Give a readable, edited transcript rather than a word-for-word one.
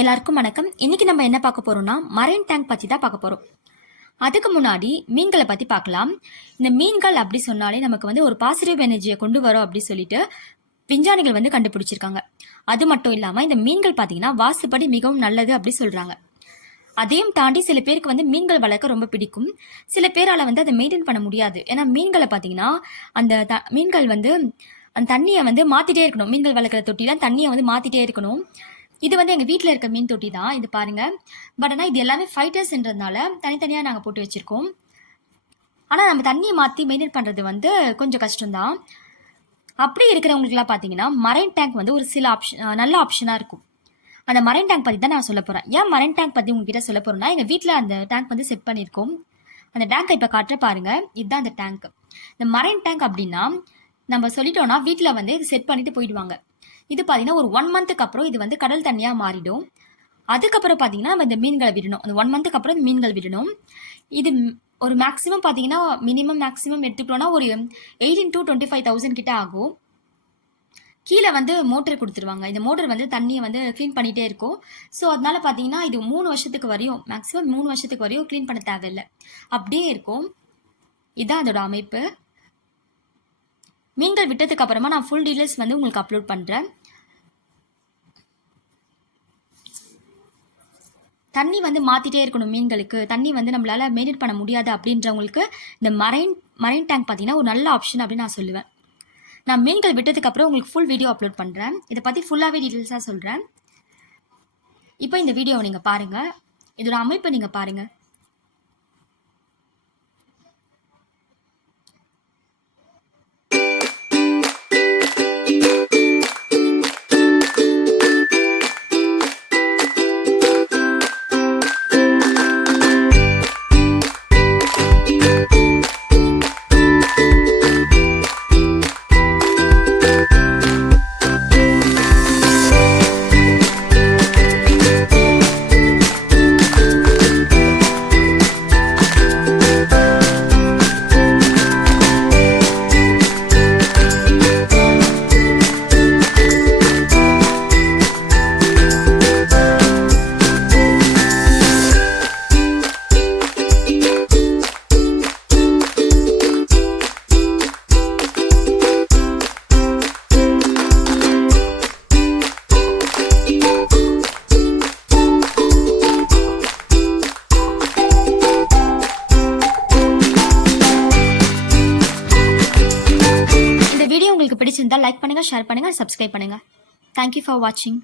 எல்லாருக்கும் வணக்கம். இன்னைக்கு நம்ம என்ன பார்க்க போறோம்னா மரைன் டேங்க் பத்தி தான் பார்க்க போறோம். அதுக்கு முன்னாடி மீன்களை பத்தி பார்க்கலாம். இந்த மீன்கள் அப்படி சொன்னாலே நமக்கு ஒரு பாசிட்டிவ் எனர்ஜியை கொண்டு வரும் அப்படி சொல்லிட்டு விஞ்ஞானிகள் கண்டுபிடிச்சிருக்காங்க. அது மட்டும் இல்லாம இந்த மீன்கள் பாத்தீங்கன்னா வாசுபடி மிகவும் நல்லது அப்படி சொல்றாங்க. அதையும் தாண்டி சில பேருக்கு மீன்கள் வளர்க்க ரொம்ப பிடிக்கும். சில பேரால அதை மெயின்டைன் பண்ண முடியாது. ஏன்னா மீன்களை பாத்தீங்கன்னா அந்த மீன்கள் அந்த தண்ணியை மாத்திட்டே இருக்கணும். மீன்கள் வளர்க்குற தொட்டில தண்ணியை மாத்திட்டே இருக்கணும். இது எங்க வீட்டில் இருக்க மீன் தொட்டி தான். இது பாருங்க. பட் ஆனால் இது எல்லாமே ஃபைட்டர்ஸ்ன்றதுனால தனித்தனியாக நாங்கள் போட்டு வச்சிருக்கோம். ஆனால் நம்ம தண்ணியை மாற்றி மெயின்டைன் பண்ணுறது கொஞ்சம் கஷ்டம்தான். அப்படி இருக்கிறவங்களுக்குலாம் பார்த்தீங்கன்னா மரைன் டேங்க் ஒரு சில நல்ல ஆப்ஷனாக இருக்கும். அந்த மரைன் டேங்க் பற்றி தான் நான் சொல்ல போகிறேன். ஏன் மரைன் டேங்க் பற்றி உங்ககிட்ட சொல்ல போகிறேன்னா எங்கள் வீட்டில் அந்த டேங்க் செட் பண்ணியிருக்கோம். அந்த டேங்கை இப்போ காட்டுற பாருங்க. இதுதான் அந்த டேங்க். இந்த மரைன் டேங்க் அப்படின்னா நம்ம சொல்லிட்டோம்னா வீட்டில் இது செட் பண்ணிட்டு போயிடுவாங்க. இது பார்த்தீங்கன்னா ஒரு 1 மந்த்துக்கு அப்புறம் இது கடல் தண்ணியாக மாறிடும். அதுக்கப்புறம் பார்த்தீங்கன்னா நம்ம இந்த மீன்களை விடணும். அந்த 1 மந்த்துக்கு அப்புறம் இந்த மீன்கள் விடணும். இது ஒரு மேக்ஸிமம் பார்த்தீங்கன்னா மேக்ஸிமம் எடுத்துக்கிட்டோம்னா ஒரு 18,000 to 25,000 கிட்ட ஆகும். கீழே மோட்டர் கொடுத்துருவாங்க. இந்த மோட்டர் தண்ணியை க்ளீன் பண்ணிகிட்டே இருக்கும். ஸோ அதனால பார்த்தீங்கன்னா இது 3 வருஷத்துக்கு வரையும் மேக்ஸிமம் 3 வருஷத்துக்கு வரையும் க்ளீன் பண்ண தேவையில்லை. அப்படியே இருக்கும். இதுதான் அதோட அமைப்பு. மீன்கள் விட்டதுக்கு அப்புறமா நான் ஃபுல் டீடைல்ஸ் உங்களுக்கு அப்லோட் பண்ணுறேன். தண்ணி மாற்றிட்டே இருக்கணும். மீன்களுக்கு தண்ணி நம்மளால மெயின்டைன் பண்ண முடியாது அப்படின்றவங்களுக்கு இந்த மரைன் டேங்க் பார்த்தீங்கன்னா ஒரு நல்ல ஆப்ஷன் அப்படின்னு நான் சொல்லுவேன். நான் மீன்கள் விட்டதுக்கு அப்புறம் உங்களுக்கு ஃபுல் வீடியோ அப்லோட் பண்ணுறேன். இதை பற்றி ஃபுல்லாகவே டீட்டெயில்ஸாக சொல்கிறேன். இப்போ இந்த வீடியோவை நீங்கள் பாருங்கள். இதோட அமைப்பை நீங்கள் பாருங்கள். வீடியோ உங்களுக்கு பிடிச்சிருந்தா லைக் பண்ணுங்க, ஷேர் பண்ணுங்க, சப்ஸ்கிரைப் பண்ணுங்க. Thank you for watching.